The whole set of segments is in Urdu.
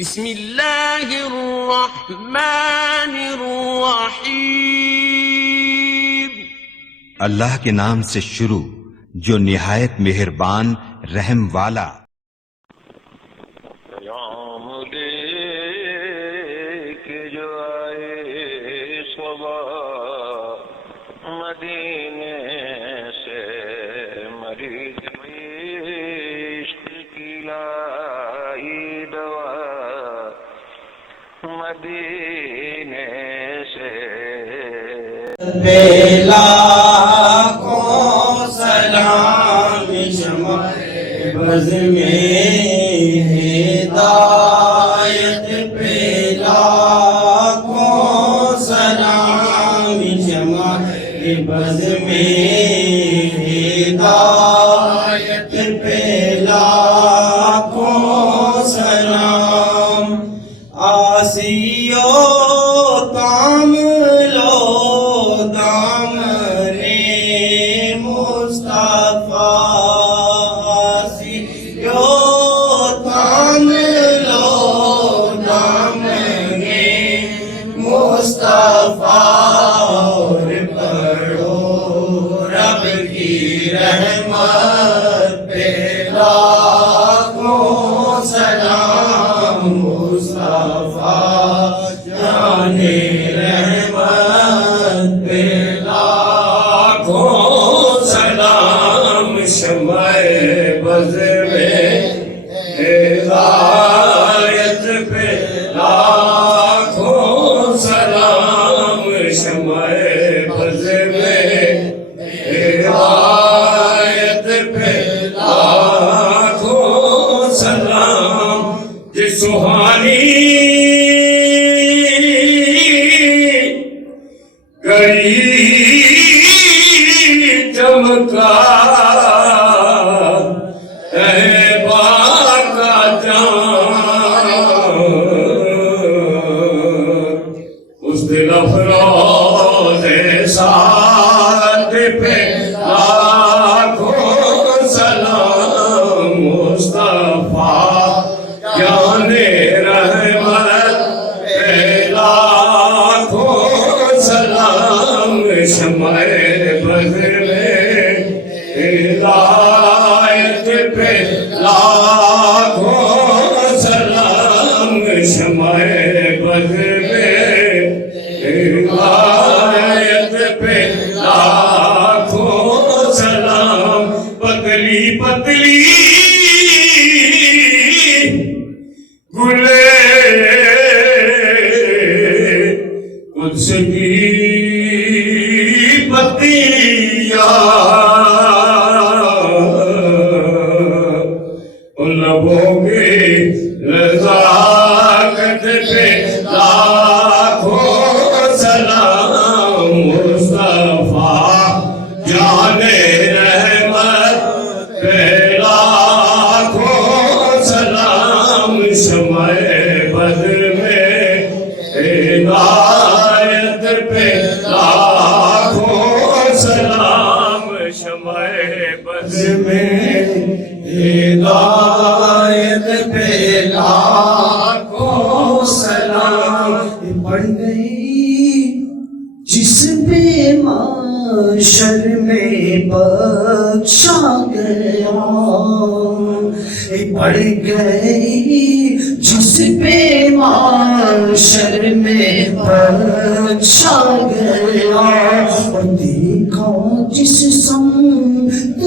بسم اللہ الرحمن الرحیم۔ اللہ کے نام سے شروع جو نہایت مہربان رحم والا۔ پیام لے کے جو آئے صبح مدینے سے، مریض عشق کی لائی دوا مدینے سے۔ بیلا کو سلام شمع بز میں ہدایت، بیلا کو سلام شمع بز میں ہدایت، بیلا کو سلام آسیو تام لو دامنے مصطفیٰ، آسیو تام لو دامنے مصطفیٰ، اور پڑھو رب کی رحمت پہ لاکھوں سلام مصطفیٰ جانے رحمت پہ لاکھوں سلام، شمع بز میں ہدایت پہ لاکھوں سلام، شمع بز میں ہدایت پہ لاکھوں سلام، جس سہانی گئی چمکا طیبہ کا چاند، اس دل افروز سعد پہ لاکھوں سلام، مصطفیٰ جانے رحمت پہ لاکھوں سلام، شمع بز میں ہدایت پہ لاکھوں سلام، شمع بز میں ہدایت پہ لاکھوں سلام، پتلی پتلی گلے قدس کی پتیاں، ان لبوں کی رضاکت پہ لاکھوں سلام، مصطفیٰ جانے رحمت پہ لاکھوں سلام، شمع بز میں ہدایت پہ لاکھوں سلام، شمع بز میں ہدایت پہ لاکھوں سلام، پڑ گئی جس پہ معاشر میں بخشا گیا، پڑ گئی جس پہ معاشر میں بخشا گیا، اور دیکھا جس سمت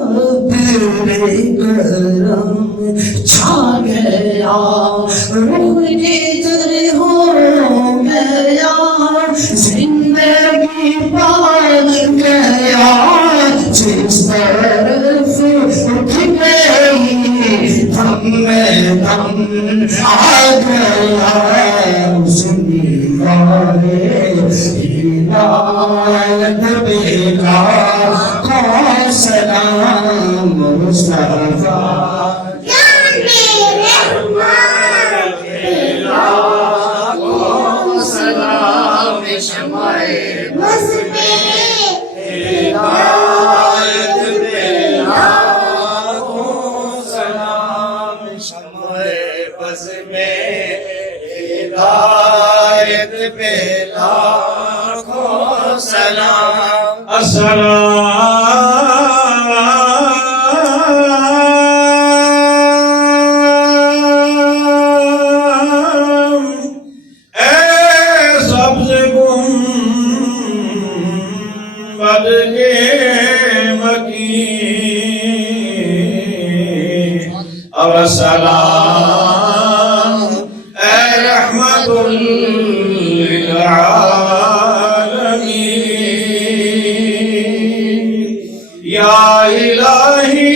ابر کرم چھا گیا، روح جدر ہو گیا، زندگی پال گیا، جس طرف اٹھ گئی دم میں دم آ گیا، اس دیوار ہدایت پہ لاکھوں سلام، مصطفیٰ جانے رحمت پہ لاکھوں سلام، شمع بز میں ہدایت پہ لاکھوں سلام، شمع بز میں ہدایت پہ لاکھوں سلام السلام اے سبز گنبد کے مکین اور السلام اے رحمت للعالمین یا الہی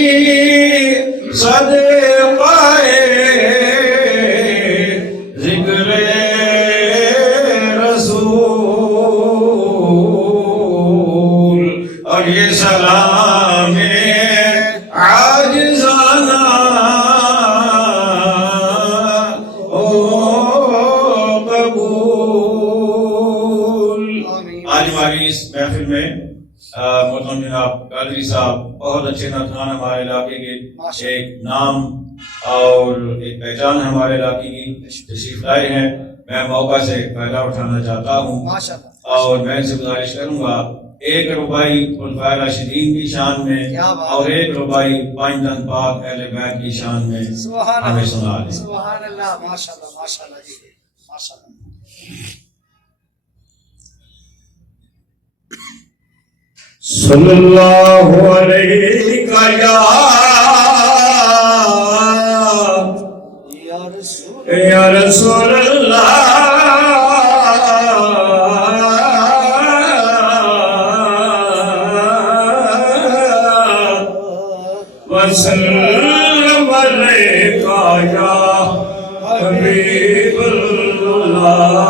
صدقہ ذکر رسول اور یہ سلام عاجزانہ او قبول۔ آج ہماری اس محفل میں محترم جناب قادری صاحب بہت اچھے نعتخوان ہمارے علاقے کے، ایک نام اور ایک پہچان ہے ہمارے علاقے کی، تشریف لائے ہیں۔ میں موقع سے فائدہ اٹھانا چاہتا ہوں اور میں ان سے گزارش کروں گا 1 روپائی خلفائے راشدین کی شان میں اور 1 روپائی 5 تن پاک اہل بیت کی شان میں ہمیں سنا دیں۔ سبحان اللہ، ماشاءاللہ ماشاءاللہ جی، ماشاءاللہ۔ صلی اللہ علیہ یا رسول اللہ وسلم علیکہ یا حبیب اللہ۔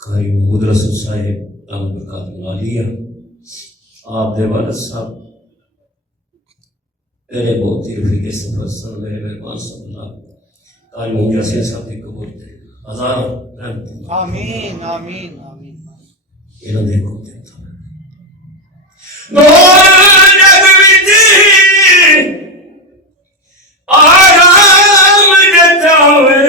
قاری محمود رسول صاحب دامت برکات العالیہ، آپ دے والد صاحب میرے بہت ہی رفیق سفر سن میرے مہربان صلی اللہ قاری محمود یاسین صاحب کی قبول دے ہزاروں رحمت اللہ آمین آمین آمین۔ انہوں نے کو دیتا آرام جتاوے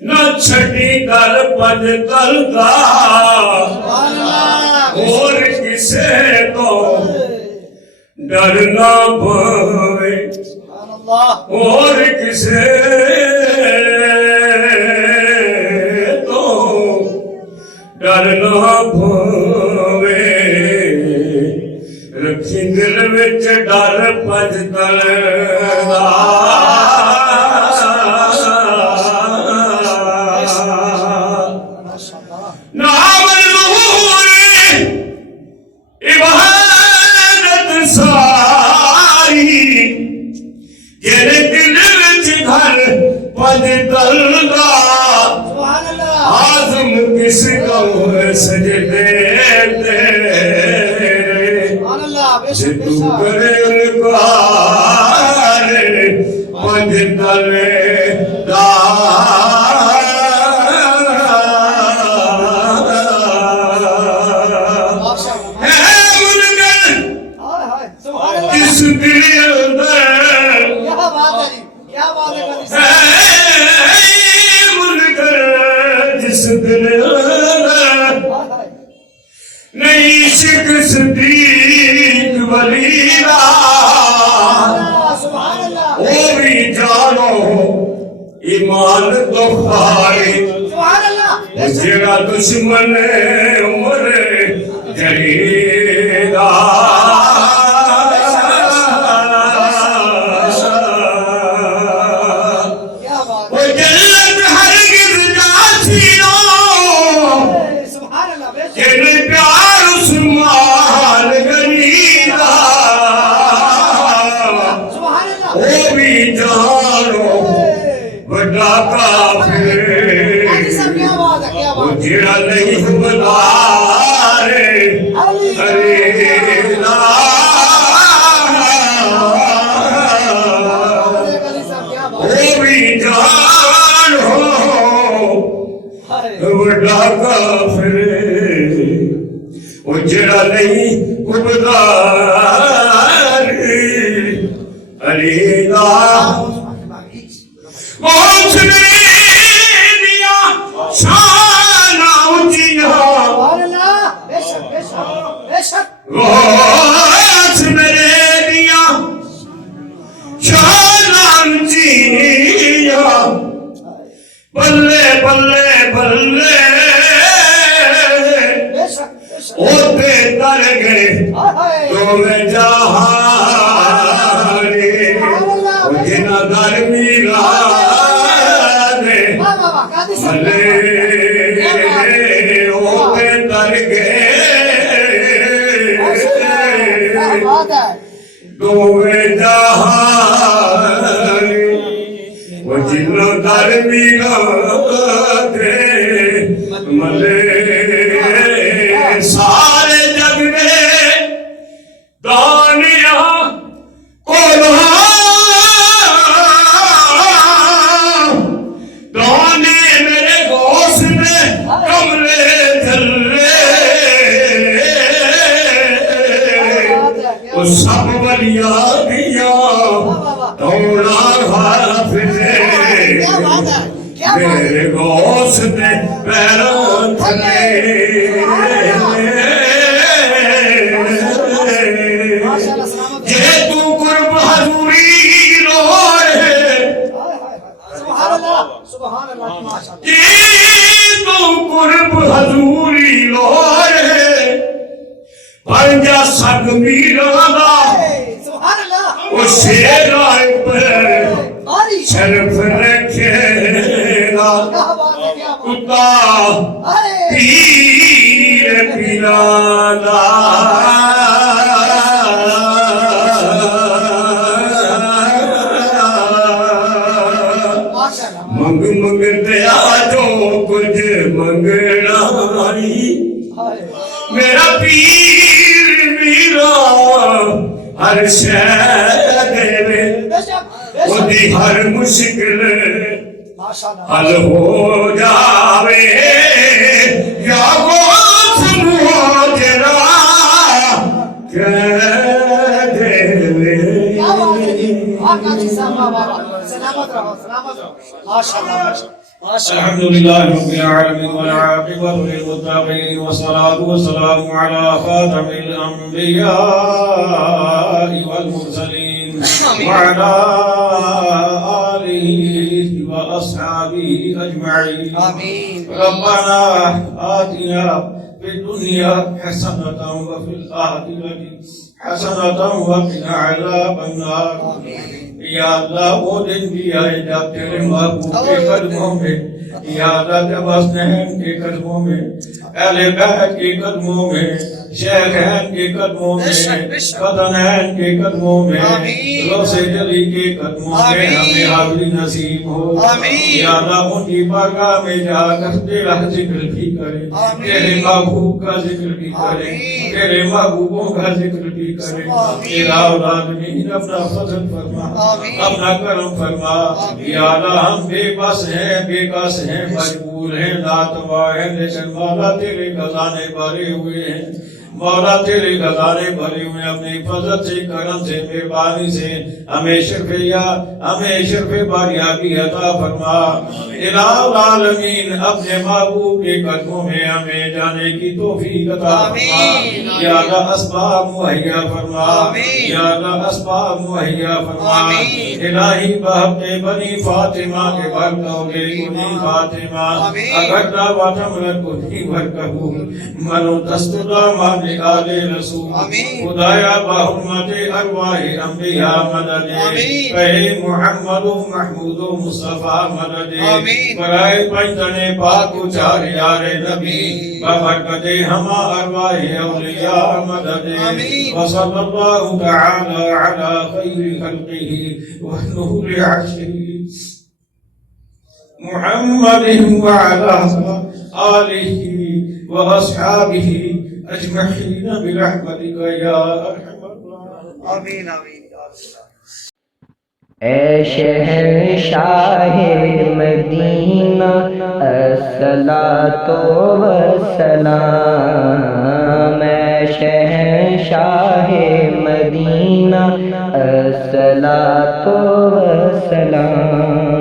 نہ چھٹی کر پد کل کا اور کسے تو ڈرنا پوے اور کسے تو ڈرنا پوے رکھی دل وچ ڈر پد کل کا آزم کس کو سجدے تیرے جتو کرے انکار پنج تلے جس دل نہیں عشق صدیق ولی وہ بھی جانو ایمان تو خاری جڑا دشمن عمر جڑیگا وہ جڑا نہیں بلارے خریدا وہ بھی جان ہو بڑا کافر وہ جڑا نہیں بلار خریدا اس نے دیا شان اونچیاں اس نے دیا شان اونچیاں بلے بلے بلے ہوتے تر گئے تو میں جہاں جنا در میرا ملے ہوتے تر گئے تو میں جہاں وہ جنا در میرا ملے سارے جگ میں دانیاں کو دانے میرے گوشت میں کمرے جھلے وہ سب ولیاں دیا دوڑا حافظے میرے گوشت میں پیروں تھلے جے تو قرب حضوری روئے جے تو قرب حضوری روئے پنجا سگ میرانا وہ شیرائے پر شرف رکھے گا کتا پیر پیرانا منگ منگ دیا جو کچھ منگنا میرا پیر میرا ہر شے دے وہ دی ہر مشکل حل ہو جاوے یا غوث مہاجرہ کہہ دے الحمد لله رب العالمين والعاقبة للمتقين والصلاة والسلام على خاتم الأنبياء والمرسلين وعلى آله وأصحابه أجمعين ربنا آتنا في الدنيا حسنة وفي الآخرة حسنة وقنا عذاب النار یا اللہ وہ دن بھی آئے جب تیرے محبوب کے قدموں میں یا اللہ جب حسنین کے قدموں میں اہل بیت کے قدموں میں شیخین کے قدموں میں فتنین کے قدموں میں روس جلی کے قدموں میں ہمیں حاضری نصیب ہو یا اللہ ان کی بارگاہ میں جا کر تیرا ذکر بھی کرے تیرے محبوب کا ذکر بھی کرے تیرے محبوبوں کا ذکر بھی کرے تیرا العالمین اپنا فضل فرما اپنا کرم فرما یا اللہ ہم بے بس ہیں بے کس ہیں مجبور ہیں ناتوا ہیں لیکن مولا تیرے خزانے بھرے ہوئے ہیں مولا تیرے خزانے بھرے ہوئے اپنی فضل سے کرم سے مہربانی سے ہمیں شرف باریابی عطا فرما الہ العالمین اپنے محبوب کے قدموں میں ہمیں جانے کی توفیق عطا فرما یا اللہ اسباب مہیا فرما یا اللہ اسباب مہیا فرما الہی بحق بنی فاطمہ کے برکو لے کنی فاطمہ اگر دعوات امرت کنی برکبول منو تستدہ مان آل رسول خدایا بحرمت ارواح انبیاء مدد اے محمد و محمود و مصطفیٰ مدد برائے پنجن پاک و چار یار نبی ببرکت ہما ارواح اولیاء مدد وصل اللہ تعالی علی خیر خلقہ و نور عرشہ محمد وعلى آله وأصحابه أجمعين برحمتك يا أرحم الراحمين. آمین آمین یا اللہ. اے شہنشاہ مدینہ الصلاۃ والسلام، اے شہنشاہ مدینہ الصلاۃ والسلام.